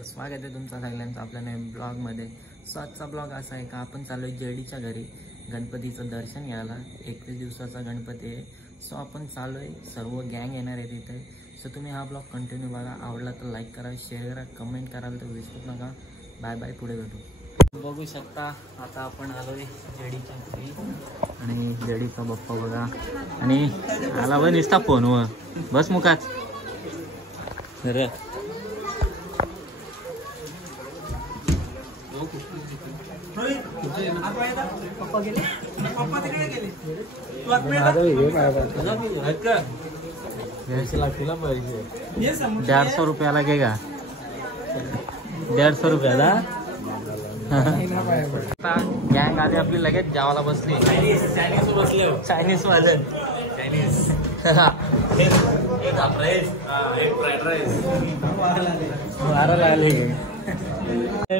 तर स्वागत आहे तुमचं सगळ्यांचं आपल्या नवीन ब्लॉगमध्ये. सो आजचा ब्लॉग असा आहे का आपण चालू आहे जेडीच्या घरी गणपतीचं दर्शन घ्यायला. 21 दिवसाचा गणपती आहे. सो आपण चालू आहे, सर्व गँग येणार आहे तिथे. सो तुम्ही हा ब्लॉग कंटिन्यू बघा. आवडला तर लाईक करा, शेअर करा, कमेंट कराल तर विसरू नका. बाय बाय, पुढे भेटू. बघू शकता आता आपण आलो आहे जेडीच्या घरी आणि जेडीचा बाप्पा बघा. आणि आला पण दिसता फोनवर बस मुकाच रे. ₹150 लागेगा. 150 रुपयाला गँग आली आपली, लगेच जेवायला बसली. चायनीज वाले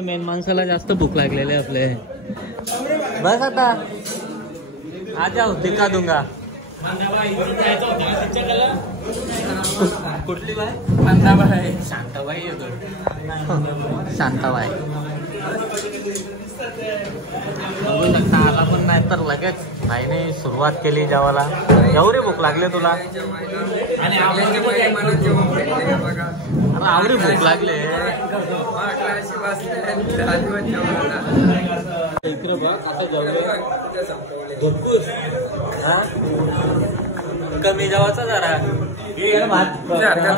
मेन माणसाला जास्त भूक लागलेली आपले. बस आता आ जाओ, दिखा दूंगा. कुठली बाय? मंदाबाई. शांताबाई येतो. शांताबाई बघू शकता आला पण नाही तर लगेच नाही सुरुवात केली जेवायला. एवढी भूक लागली तुला? अरे आवडी भूक लागले. इकडे बघ आता भरपूर कमी जेवायचा जरा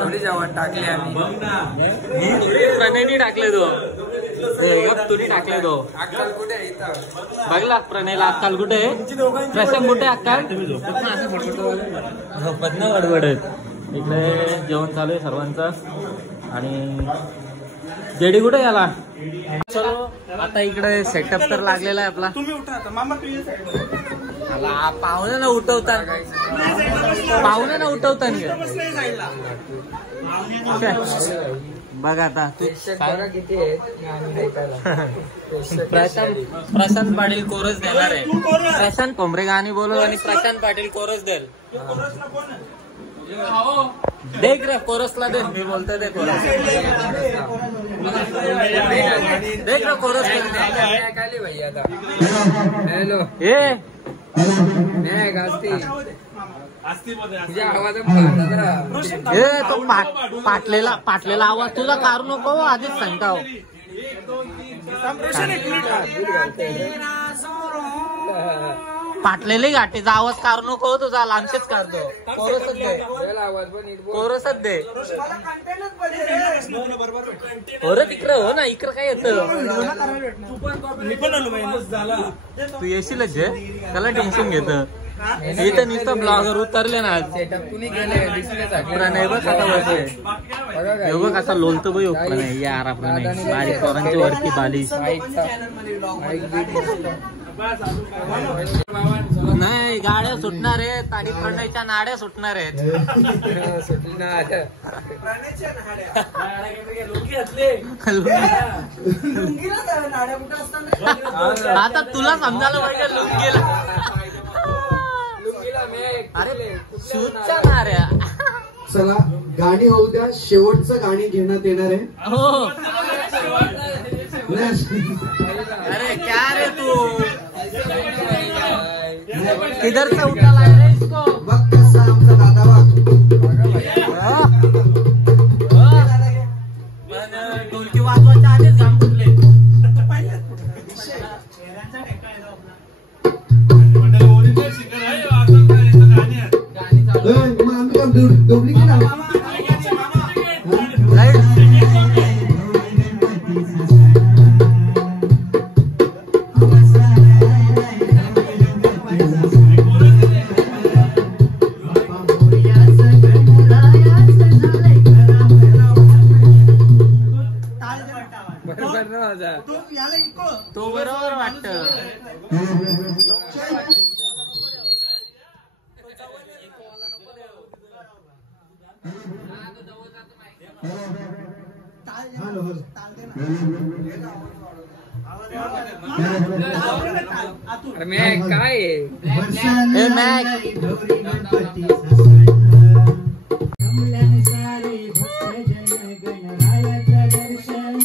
थोडी जेवण टाकले प्रणयनी टाकले तो. तुनी टाकले तो. अक्कल कुठे बघला प्रणयला? अक्कल कुठे? प्रशांत कुठे? अक्कल झोपत ना बडबडत. इकडे जेवण चालू आहे सर्वांचं. आणि जेडी कुठे याला? चलो आता इकडे सेटअप तर लागलेला आहे आपला. पाहुणे ना उठवतात, पाहुणे ना उठवतात. बघा आता तू प्रशांत पाटील कोरस देणार आहे. प्रशांत कोंबरे गाणी बोलव आणि प्रशांत पाटील कोरस देल. देख रे कोरसला दे. मी बोलतो ते कोरस देख रे कोरस. हॅलो हे तो पाटलेला आवाज तुझा काढू नको. आधीच सांगता पाटलेले गाठीचा आवाज काढू नको. तुझा लांबचेच काढतो. कोरसच दे, कोरसच दे. हो रे तिकडं हो ना, इकडं काय येतं. तू येशीलच त्याला टेन्शन घेत. इथं नुसतं ब्लॉगर उतरले ना. नाही बघ आता बसले बघ कसा लोलतो बघ. नाही यार आपलं नाही बारीक पोरांच्या वरती बालिश नाही. गाड्या सुटणार आहेत आणि प्रणयच्या नाड्या सुटणार आहेत. आता तुला समजायला पाहिजे लुंगीला. अरे शूटच्या नाऱ्या. चला गाणी होऊ द्या. शेवटचं गाणी घेण्यात येणार आहे. हो अरे क्या रे तू किधर से उठा रे इसको. बघ कसा आमचा दादा ढोलकी वाजवायच्या आधीच घाम फुटले. तो बरोबर वाटत. काय सारे भक्त जन गणरायाचं दर्शन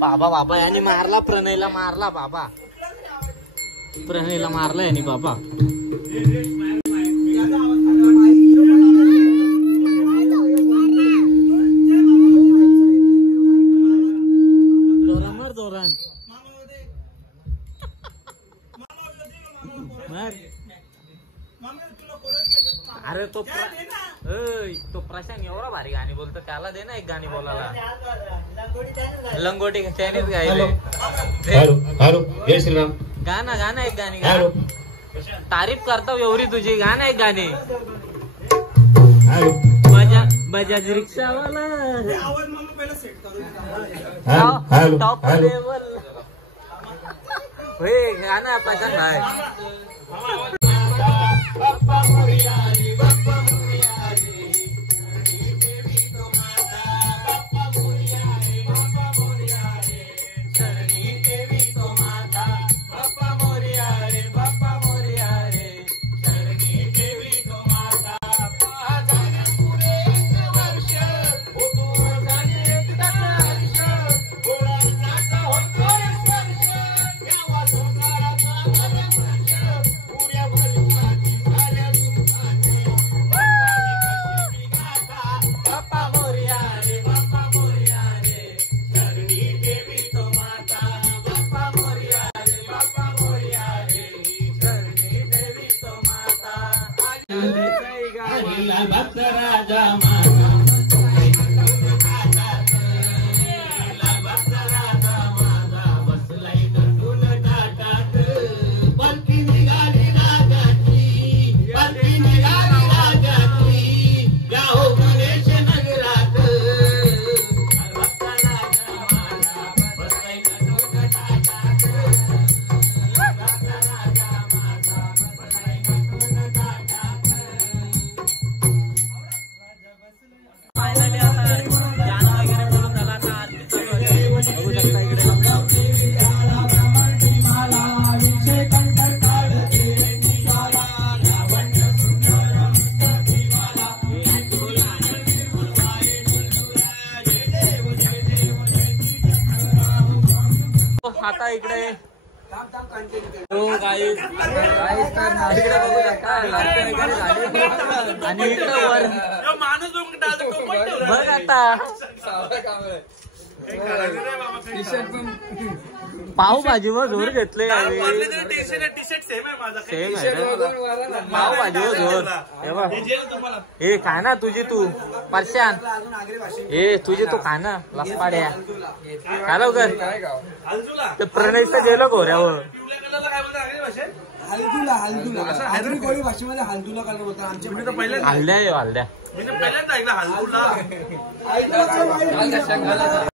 बाबा बाबा याने मारला प्रणयला, मारला बाबा, प्रणयला मारला याने बाबा. जोरान अरे तो प्रशांत एवढा भारी गाणी बोलतो, त्याला दे ना एक गाणी बोलायला. लंगोटी त्यानेच गायले. हॅलो जय श्रीराम. गाणं गाणं एक गाणी, तारीफ करतो एवढी तुझी, गाणं एक गाणी. बजाज रिक्षावाला टॉप लेवल होय गाणं प्रशांत भाई. आता इकडे आणि इकडे वर बघ आता पावभाजीवर जोर घेतले, सेम आहे पावभाजीवर जोर. हे खा ना तुझी, तू परशान हे तुझी तू खा ना लसपाड्या खा लवकर. ते प्रणयचं गेलं घोऱ्यावर. हलदुला हलदुला आदमी कोळी भाषेमध्ये हलदुला कलर होता आमच्या हल्द्या. पहिल्यांदा ऐकलं हलदुला.